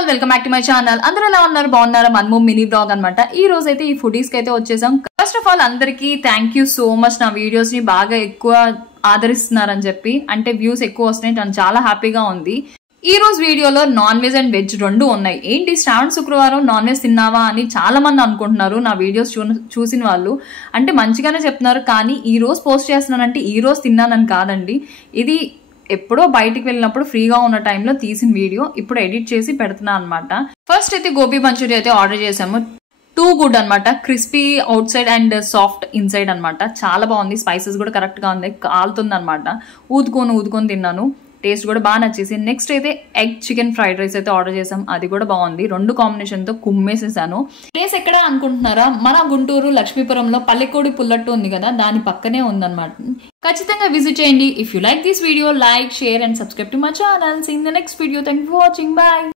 All welcome back to my channel. అందరూ ఎలా ఉన్నారు? బాగున్నారా? మనము మినీ బ్లాగ్ అనమాట. ఈ రోజు అయితే ఈ ఫుడీస్ కి అయితే వచ్చేసాం. ఫస్ట్ ఆఫ్ ఆల్ అందరికి థ్యాంక్ యూ సో మచ్. నా వీడియోస్ ని బాగా ఎక్కువ ఆదరిస్తున్నారని చెప్పి, అంటే వ్యూస్ ఎక్కువ వస్తున్నాయి. నాకు చాలా హ్యాపీగా ఉంది. ఈ రోజు వీడియోలో నాన్ వెజ్ అండ్ వెజ్ రెండు ఉన్నాయి. ఏంటి శ్రావణ శుక్రవారం నాన్ వెజ్ తిన్నావా అని చాలా మంది అనుకుంటున్నారు. నా వీడియోస్ చూసిన వాళ్ళు అంటే మంచిగానే చెప్తున్నారు, కానీ ఈ రోజు పోస్ట్ చేస్తున్నానంటే ఈ రోజు తిన్నానని కాదండి. ఇది ఎప్పుడో బయటికి వెళ్ళినప్పుడు ఫ్రీగా ఉన్న టైంలో తీసిన వీడియో ఇప్పుడు ఎడిట్ చేసి పెడుతున్నా అనమాట. ఫస్ట్ అయితే గోబీ మంచూరియా అయితే ఆర్డర్ చేసాము. టూ గుడ్ అనమాట. Crispy out side and soft inside అనమాట. చాలా బాగుంది. స్పైసెస్ కూడా కరెక్ట్ గా ఉంది. కాలుతుంది అనమాట. ఊదుకొని తిన్నాను. టేస్ట్ కూడా బాగా నచ్చేసి. నెక్స్ట్ అయితే ఎగ్ చికెన్ ఫ్రైడ్ రైస్ అయితే ఆర్డర్ చేసాం. అది కూడా బాగుంది. రెండు కాంబినేషన్ తో కుమ్మేసేసాను. ప్లేస్ ఎక్కడ అనుకుంటున్నారా? మన గుంటూరు లక్ష్మీపురంలో పల్లెకోడి పుల్లట్టు ఉంది కదా, దాని పక్కనే ఉందన్నమాట. ఖచ్చితంగా విజిట్ చేయండి. If you like this video, like, share and subscribe to my channel. See in the next video. Thank you for watching. Bye.